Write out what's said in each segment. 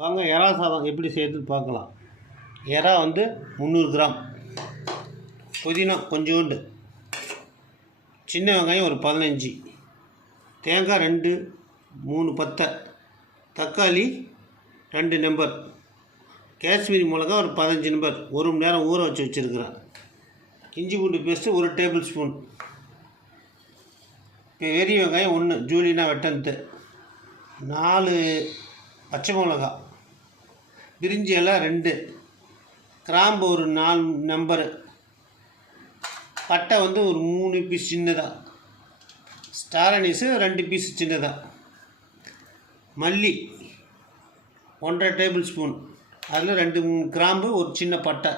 வாங்க எறா சாதம் எப்படி செய்யறதுன்னு பார்க்கலாம். எறா வந்து 300 கிராம், புதினா கொஞ்சோண்டு, சின்ன வெங்காயம் ஒரு 15, தேங்காய் 2 3 பத்தை, தக்காளி 2 நம்பர், காஷ்மீரி மிளகா ஒரு 15 நம்பர் 1 மணி நேரம் ஊற வச்சு வச்சுருக்கிறேன். இஞ்சி பூண்டு பேஸ்ட்டு 1 டேபிள் ஸ்பூன், பெரிய வெங்காயம் 1 ஜூலினா வெட்டன்த்து, 4 பச்சை மிளகா, பிரிஞ்சி இலை 2, கிராம்பு ஒரு 4 நம்பரு, பட்டை வந்து ஒரு 3 பீஸ் சின்னதாக, ஸ்டார் அனீஸு 2 பீஸ் சின்னதாக, மல்லி 1.5 டேபிள் ஸ்பூன், அதில் 2 கிராம்பு ஒரு சின்ன பட்டை,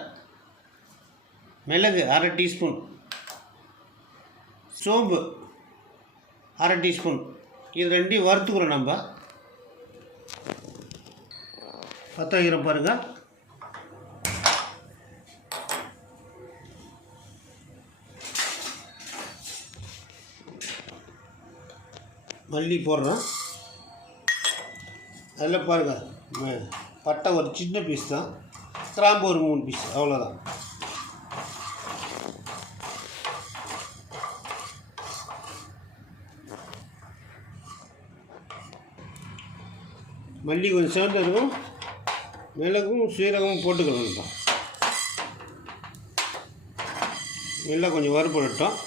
மிளகு 1/2 டீஸ்பூன், சோம்பு 1/2 டீஸ்பூன். இது ரெண்டையும் வறுத்துக்கிறோம். நம்ம பற்ற வைக்கிறோம் பாருங்கள். மல்லி போடுறோம். அதில் பாருங்கள், பட்டை ஒரு சின்ன பீஸ் தான், கிராம்பு ஒரு 3 பீஸ், அவ்வளோதான். மல்லி கொஞ்சம் சேர்ந்து இருக்கும், மிளகும் சீரகமும் போட்டுக்கணும். நல்லா கொஞ்சம் வறுபடட்டும்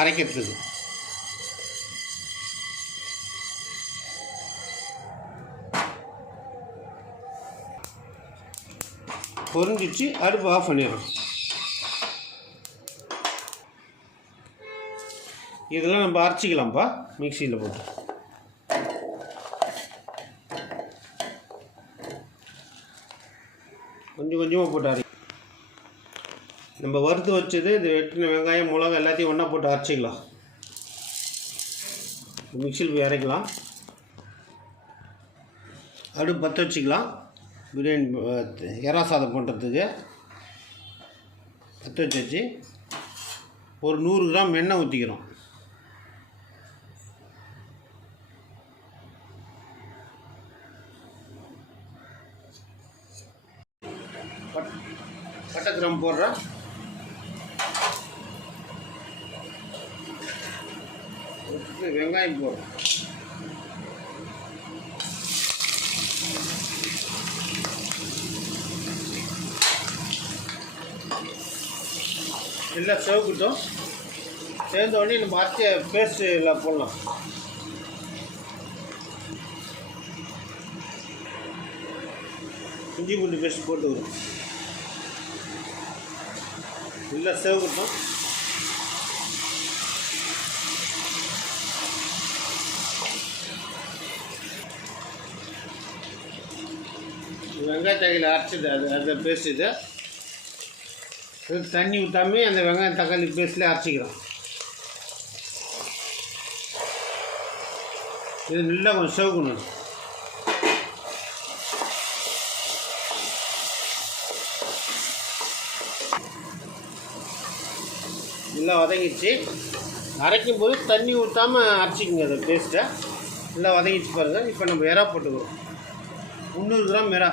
அரைக்கிறதுக்கு. பொரிஞ்சிச்சு, அடுப்பு ஆஃப் பண்ணிடுறோம். இதெல்லாம் நம்ம அரைச்சிக்கலாம்ப்பா மிக்சியில் போட்டு. கொஞ்சம் கொஞ்சமாக போட்டு அரை. நம்ம வறுத்து வச்சது இது வெட்டின வெங்காயம் மிளகா எல்லாத்தையும் ஒன்றா போட்டு அரைச்சிக்கலாம். மிக்சியில் போய் அரைக்கலாம். அடுப்பு பற்ற வச்சுக்கலாம். பிரியாணி எறா சாதம் பண்ணுறதுக்கு பற்ற வச்சு ஒரு 100 கிராம் எண்ணெய் ஊற்றிக்கிறோம். பட்டை கிராம் போடுறோம். வெங்காயம் போடுறோம். எல்லாம் சேவுக்கிட்டோம். சேர்ந்த உடனே நம்ம அரைச்ச பேஸ்ட்டு எல்லாம் போடலாம். இஞ்சி பூண்டு பேஸ்ட் போட்டுக்கிறோம். எல்லாம் சேவுக்கிட்டோம். வெங்காயத்தக்காளி அரைச்சது அந்த பேஸ்ட் இது தண்ணி ஊற்றாமே அந்த வெங்காயம் தக்காளி பேஸ்ட்லேயே அரைச்சிக்கிறோம். இது நல்லா கொஞ்சம் சேவுக்கணும். நல்லா வதங்கிடுச்சு. அரைக்கும் போது தண்ணி ஊற்றாமல் அரைச்சிக்கோங்க அந்த பேஸ்ட்டை. நல்லா வதங்கிடுச்சு பாருங்கள். இப்போ நம்ம எறா போட்டுக்கிறோம். 300 கிராம் எறா.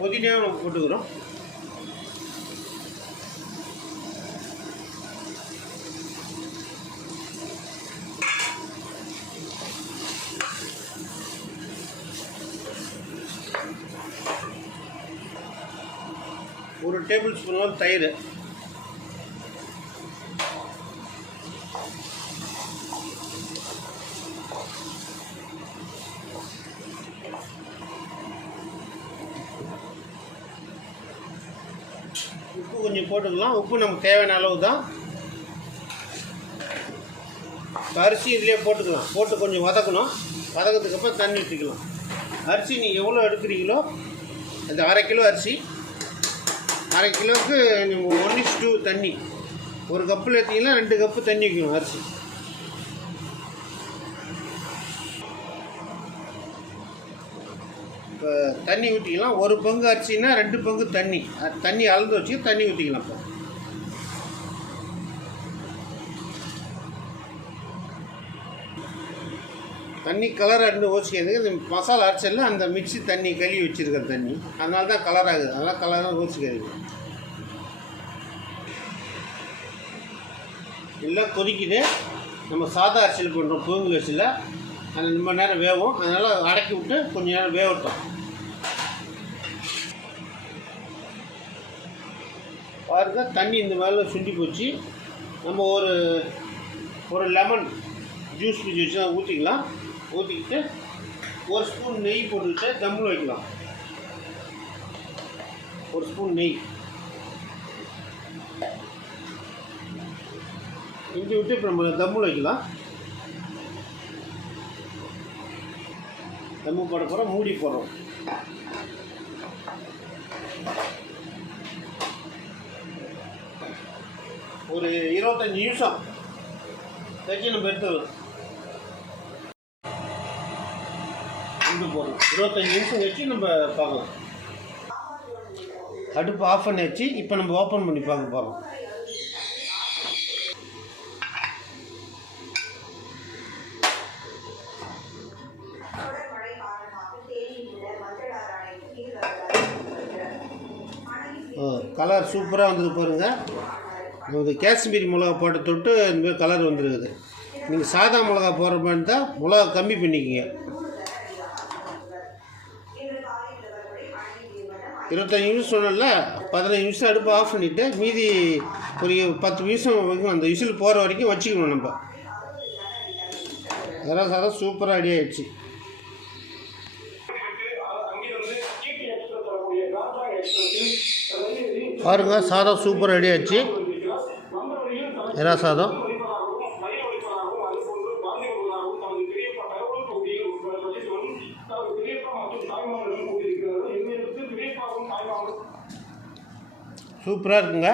புதினாவை நம்ம போட்டுக்கிறோம். ஒரு டேபிள் ஸ்பூன் தயிர், உப்பு கொஞ்சம் போட்டுக்கலாம். உப்பு நமக்கு தேவையான அளவு தான். அரிசி இதிலே போட்டுக்கலாம். போட்டு கொஞ்சம் வதக்கணும். வதக்கிறதுக்கப்புறம் தண்ணி ஊற்றிக்கலாம். அரிசி நீங்கள் எவ்வளோ எடுக்கிறீங்களோ அந்த 1/2 கிலோ அரிசி, 1/2 கிலோவுக்கு நம்ம 1:2 தண்ணி. ஒரு கப்பில் எடுத்திங்கன்னா 2 கப்பு தண்ணி வைக்கணும் அரிசி. இப்போ தண்ணி ஊற்றிக்கலாம். 1 பங்கு அரிசினா 2 பங்கு தண்ணி. தண்ணி அளந்து வச்சு தண்ணி ஊற்றிக்கலாம். இப்போ தண்ணி கலராக இருந்து ஓசிக்கிறதுக்கு இந்த மசாலா அரைச்சல அந்த மிக்ஸி தண்ணி கழுவி வச்சுருக்கிற தண்ணி, அதனால தான் கலர் ஆகுது. அதனால் கலராக ஓசிக்கிறது. எல்லாம் கொதிக்குது. நம்ம சாதா அரிசியில் பண்ணுறோம், புழுங்கல் அரிசியில். அது ரொம்ப நேரம் வேகும். அதனால் அடக்கி விட்டு கொஞ்சம் நேரம் வேகட்டும். பாருங்க, தண்ணி இந்த மாதிரி சுண்டி போச்சு. நம்ம ஒரு லெமன் ஜூஸ் பிடிச்சி வச்சு தான் ஊற்றிக்கலாம். ஊற்றிக்கிட்டு 1 ஸ்பூன் நெய் போட்டுக்கிட்டு தம்மில் வைக்கலாம். 1 ஸ்பூன் நெய் இஞ்சி விட்டு இப்போ நம்ம தம்மில் வைக்கலாம். தம்மு போட போகிறோம், மூடி போடுறோம். ஒரு 25 நிமிஷம் கழிச்சு நம்ம எடுத்துக்கலாம். போடுறோம். 25 நிமிஷம் கழிச்சு நம்ம பார்க்கலாம். அடுப்பு ஆஃப் பண்ணி வச்சு இப்போ நம்ம ஓப்பன் பண்ணி பார்க்க போகிறோம். கலர் சூப்பராக வந்தது பாருங்கள். இது காஷ்மீரி மிளகா போட்டு தொட்டு இந்த மாதிரி கலர் வந்துருக்குது. நீங்கள் சாதா மிளகா போடுற மாதிரி இருந்தால் மிளகா கம்மி பண்ணிக்கோங்க. 25 நிமிஷம் சொன்னல, 15 நிமிஷம் அடுப்பு ஆஃப் பண்ணிவிட்டு மீதி ஒரு 10 நிமிஷம் வரைக்கும் அந்த விசில் போகிற வரைக்கும் வச்சுக்கணும். நம்ம அதெல்லாம் சாதம் சூப்பராக ரெடி ஆகிடுச்சு. பாருங்க, சாதம் சூப்பராக ரெடி ஆகிடுச்சு. எறா சாதம். சூப்பராக இருக்குங்க.